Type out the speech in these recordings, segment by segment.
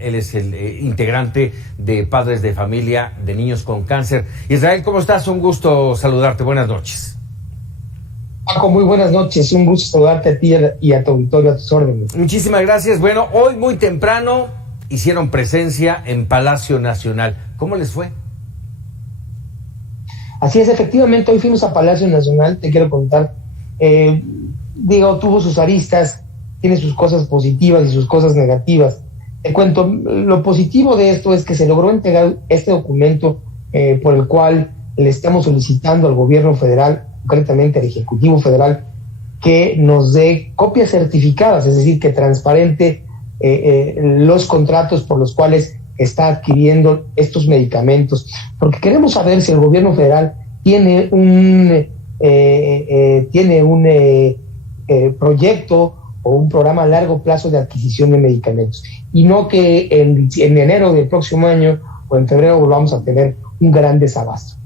Él es el integrante de Padres de Familia de Niños con Cáncer. Israel, ¿cómo estás? Un gusto saludarte. Buenas noches. Paco, muy buenas noches. Un gusto saludarte a ti y a tu auditorio, a tus órdenes. Muchísimas gracias. Bueno, hoy muy temprano hicieron presencia en Palacio Nacional. ¿Cómo les fue? Así es, efectivamente, hoy fuimos a Palacio Nacional, te quiero contar. Tuvo sus aristas, tiene sus cosas positivas y sus cosas negativas. Te cuento, lo positivo de esto es que se logró entregar este documento por el cual le estamos solicitando al gobierno federal, concretamente al Ejecutivo Federal, que nos dé copias certificadas, es decir, que transparente los contratos por los cuales está adquiriendo estos medicamentos, porque queremos saber si el gobierno federal tiene un proyecto o un programa a largo plazo de adquisición de medicamentos, y no que en enero del próximo año o en febrero volvamos a tener un gran desabasto.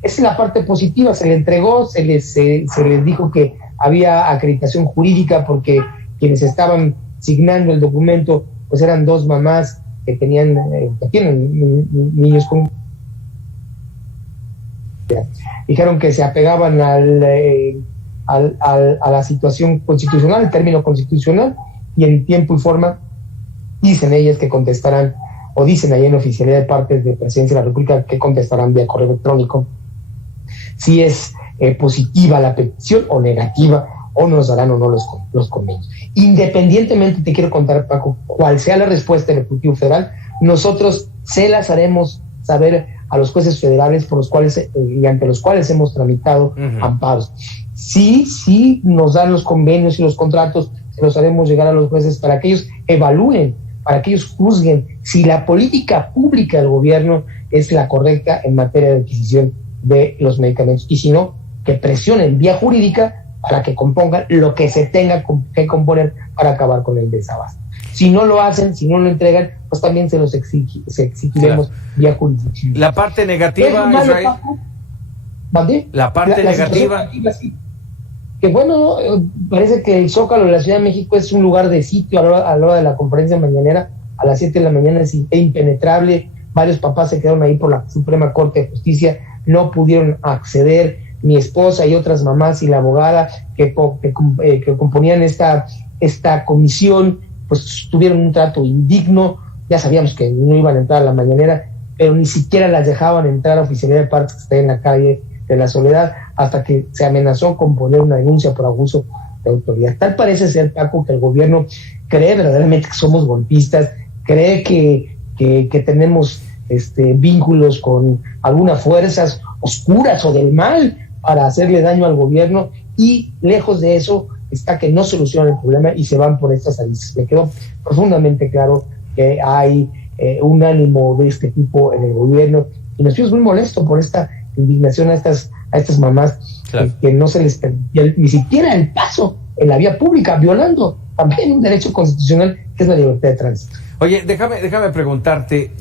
Esa es la parte positiva. Se le entregó, se les dijo que había acreditación jurídica porque quienes estaban signando el documento pues eran dos mamás que tienen niños con... Dijeron que se apegaban a la situación constitucional, el término constitucional, y en tiempo y forma dicen ellas que contestarán, o dicen ahí en oficialidad de parte de Presidencia de la República que contestarán vía correo electrónico si es positiva la petición o negativa, o nos darán o no los convenios. Independientemente, te quiero contar, Paco, cuál sea la respuesta del Ejecutivo Federal, nosotros se las haremos saber a los jueces federales por los cuales y ante los cuales hemos tramitado amparos. Sí, nos dan los convenios y los contratos, se los haremos llegar a los jueces para que ellos evalúen, para que ellos juzguen si la política pública del gobierno es la correcta en materia de adquisición de los medicamentos, y si no, que presionen vía jurídica para que compongan lo que se tenga que componer para acabar con el desabasto. Si no lo hacen, si no lo entregan, pues también se exigiremos vía jurisdicción. La parte negativa, Israel. La parte negativa. Sí. Que bueno, parece que el Zócalo de la Ciudad de México es un lugar de sitio a la hora de la conferencia mañanera, a las 7 de la mañana es impenetrable. Varios papás se quedaron ahí por la Suprema Corte de Justicia, no pudieron acceder. Mi esposa y otras mamás y la abogada que componían esta comisión, pues tuvieron un trato indigno. Ya sabíamos que no iban a entrar a la mañanera, pero ni siquiera las dejaban entrar a oficialidad de partes que está en la calle de la Soledad, hasta que se amenazó con poner una denuncia por abuso de autoridad. Tal parece ser, Paco, que el gobierno cree verdaderamente que somos golpistas, cree que tenemos vínculos con algunas fuerzas oscuras o del mal para hacerle daño al gobierno, y lejos de eso está que no solucionan el problema y se van por estas aristas. Me quedó profundamente claro que hay un ánimo de este tipo en el gobierno, y nos fuimos muy molestos por esta indignación a estas mamás. Claro. Que no se les permitía ni siquiera el paso en la vía pública, violando también un derecho constitucional que es la libertad de tránsito. Oye, déjame preguntarte,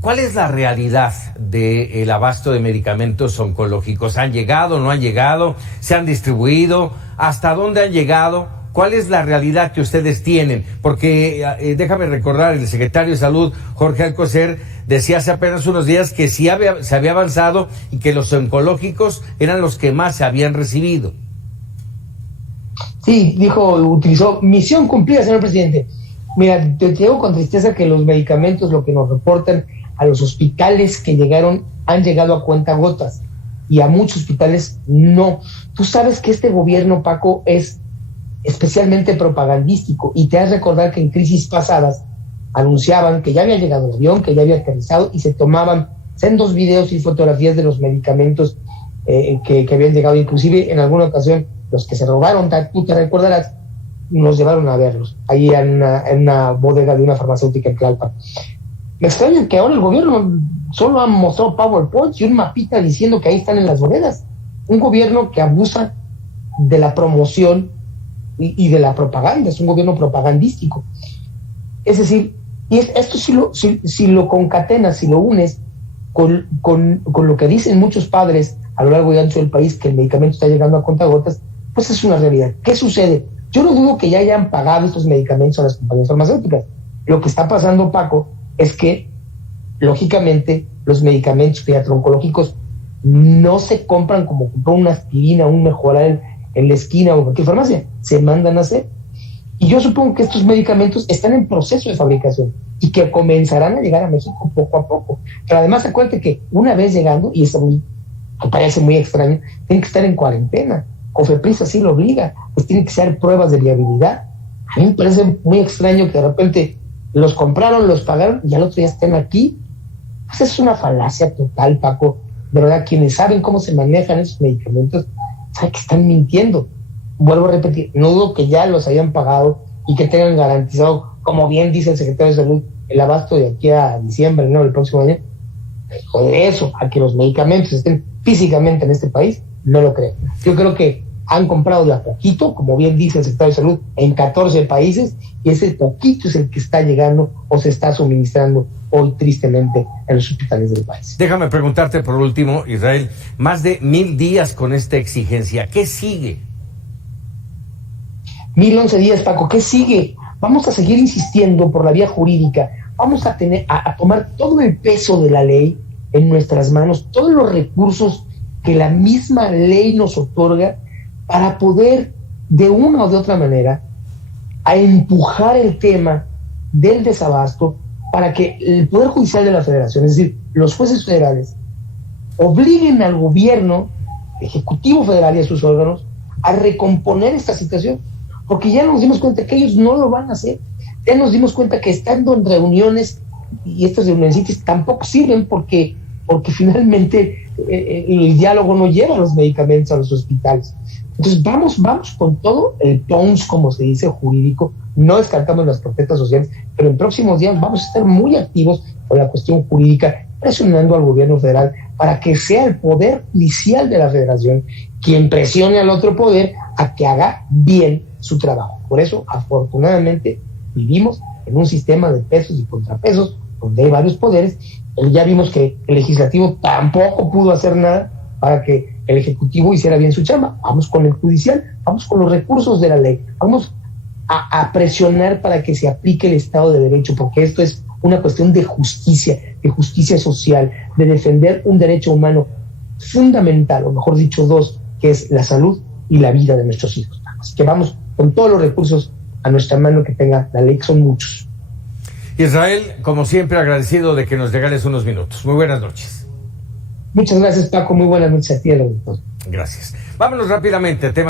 ¿cuál es la realidad del abasto de medicamentos oncológicos? ¿Han llegado, no han llegado? ¿Se han distribuido? ¿Hasta dónde han llegado? ¿Cuál es la realidad que ustedes tienen? Porque déjame recordar, el secretario de Salud, Jorge Alcocer, decía hace apenas unos días que sí se había avanzado y que los oncológicos eran los que más se habían recibido. Sí, utilizó misión cumplida, señor presidente. Mira, te digo con tristeza que los medicamentos, lo que nos reportan a los hospitales que han llegado a cuentagotas, y a muchos hospitales no. Tú sabes que este gobierno, Paco, es especialmente propagandístico, y te has de recordar que en crisis pasadas anunciaban que ya había llegado el avión, que ya había aterrizado, y se tomaban sendos videos y fotografías de los medicamentos que habían llegado. Inclusive en alguna ocasión los que se robaron, tú te recordarás, nos llevaron a verlos ahí en una bodega de una farmacéutica en Tlalpan. Me extraña que ahora el gobierno solo ha mostrado PowerPoint y un mapita diciendo que ahí están en las bodegas. Un gobierno que abusa de la promoción y de la propaganda, es un gobierno propagandístico. Es decir, y esto si lo concatenas, si lo unes con lo que dicen muchos padres a lo largo y ancho del país, que el medicamento está llegando a contagotas, pues es una realidad. ¿Qué sucede? Yo no dudo que ya hayan pagado estos medicamentos a las compañías farmacéuticas. Lo que está pasando, Paco, es que, lógicamente, los medicamentos oncológicos no se compran como comprar una aspirina, un Mejoral en la esquina o en cualquier farmacia, se mandan a hacer. Y yo supongo que estos medicamentos están en proceso de fabricación y que comenzarán a llegar a México poco a poco. Pero además, acuérdate que una vez llegando, y eso me parece muy extraño, tienen que estar en cuarentena. COFEPRIS así lo obliga, pues tienen que ser pruebas de viabilidad. A mí me parece muy extraño que de repente los compraron, los pagaron y al otro día estén aquí. Pues es una falacia total, Paco. De verdad, quienes saben cómo se manejan esos medicamentos, saben que están mintiendo. Vuelvo a repetir, no dudo que ya los hayan pagado y que tengan garantizado, como bien dice el secretario de Salud, el abasto de aquí a diciembre, ¿no?, del próximo año. O de eso, a que los medicamentos estén físicamente en este país, no lo creo. Yo creo que han comprado de a poquito, como bien dice el secretario de Salud, en 14 países, y ese poquito es el que está llegando o se está suministrando hoy tristemente en los hospitales del país. Déjame preguntarte por último, Israel, más de 1000 días con esta exigencia, ¿qué sigue? 1011 días, Paco, ¿qué sigue? Vamos a seguir insistiendo por la vía jurídica, vamos a tomar todo el peso de la ley en nuestras manos, todos los recursos que la misma ley nos otorga para poder, de una o de otra manera, a empujar el tema del desabasto para que el Poder Judicial de la Federación, es decir, los jueces federales, obliguen al gobierno ejecutivo federal y a sus órganos a recomponer esta situación, porque ya nos dimos cuenta que ellos no lo van a hacer, ya nos dimos cuenta que estando en reuniones, y estas reuniones tampoco sirven porque finalmente el diálogo no lleva los medicamentos a los hospitales. Entonces vamos con todo el PONS, como se dice, jurídico, no descartamos las protestas sociales, pero en próximos días vamos a estar muy activos con la cuestión jurídica, presionando al gobierno federal para que sea el Poder Judicial de la Federación quien presione al otro poder a que haga bien su trabajo. Por eso, afortunadamente, vivimos en un sistema de pesos y contrapesos, donde hay varios poderes. Ya vimos que el legislativo tampoco pudo hacer nada para que el ejecutivo hiciera bien su chamba. Vamos con el judicial, vamos con los recursos de la ley, vamos a presionar para que se aplique el Estado de Derecho, porque esto es una cuestión de justicia social, de defender un derecho humano fundamental, o mejor dicho, dos, que es la salud y la vida de nuestros hijos. Así que vamos con todos los recursos a nuestra mano que tenga la ley, que son muchos. Israel, como siempre, agradecido de que nos regales unos minutos. Muy buenas noches. Muchas gracias, Paco. Muy buenas noches a ti, doctor. Gracias. Vámonos rápidamente. Tema